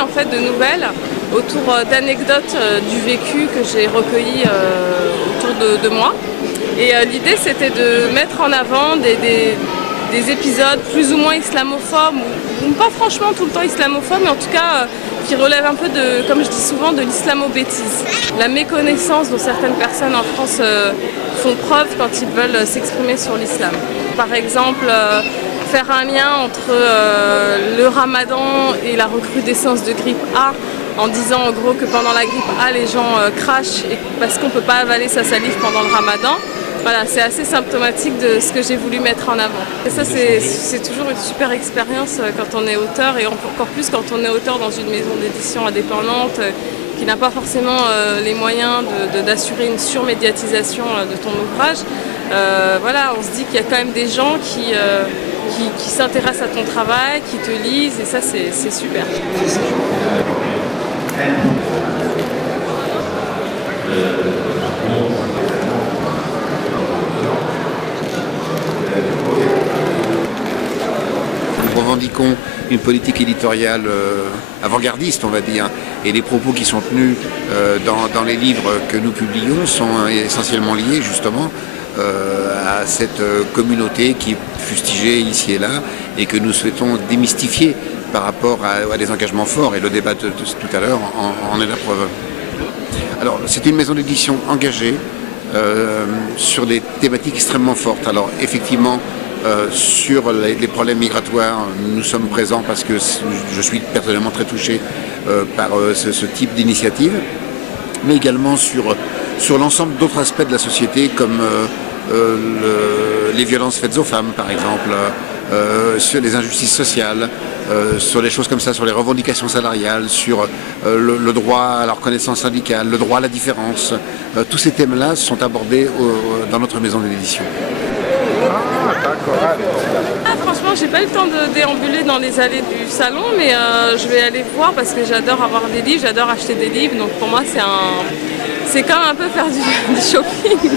en fait de nouvelles autour d'anecdotes du vécu que j'ai recueillies autour de moi. Et l'idée c'était de mettre en avant des épisodes plus ou moins islamophobes, ou pas franchement tout le temps islamophobes, mais en tout cas qui relèvent un peu de, comme je dis souvent, de l'islamo-bêtise. La méconnaissance dont certaines personnes en France font preuve quand ils veulent s'exprimer sur l'islam. Par exemple, faire un lien entre le ramadan et la recrudescence de grippe A, en disant en gros que pendant la grippe A, les gens crachent parce qu'on ne peut pas avaler sa salive pendant le ramadan. Voilà, c'est assez symptomatique de ce que j'ai voulu mettre en avant. Et ça, c'est toujours une super expérience quand on est auteur, et encore plus quand on est auteur dans une maison d'édition indépendante qui n'a pas forcément les moyens d'assurer une surmédiatisation de ton ouvrage. Voilà, on se dit qu'il y a quand même des gens qui s'intéressent à ton travail, qui te lisent, et ça, c'est super. Nous revendiquons une politique éditoriale avant-gardiste, on va dire, et les propos qui sont tenus dans les livres que nous publions sont essentiellement liés justement à cette communauté qui est fustigée ici et là et que nous souhaitons démystifier par rapport à des engagements forts, et le débat de tout à l'heure en est la preuve. Alors, c'est une maison d'édition engagée sur des thématiques extrêmement fortes. Alors, effectivement, sur les problèmes migratoires, nous sommes présents parce que je suis personnellement très touché par ce type d'initiative, mais également sur l'ensemble d'autres aspects de la société, comme les violences faites aux femmes, par exemple, sur les injustices sociales, sur des choses comme ça, sur les revendications salariales, sur le droit à la reconnaissance syndicale, le droit à la différence. Tous ces thèmes-là sont abordés dans notre maison d'édition. Franchement, j'ai pas eu le temps de déambuler dans les allées du salon, mais je vais aller voir parce que j'adore avoir des livres, j'adore acheter des livres, donc pour moi c'est quand même un peu faire du shopping.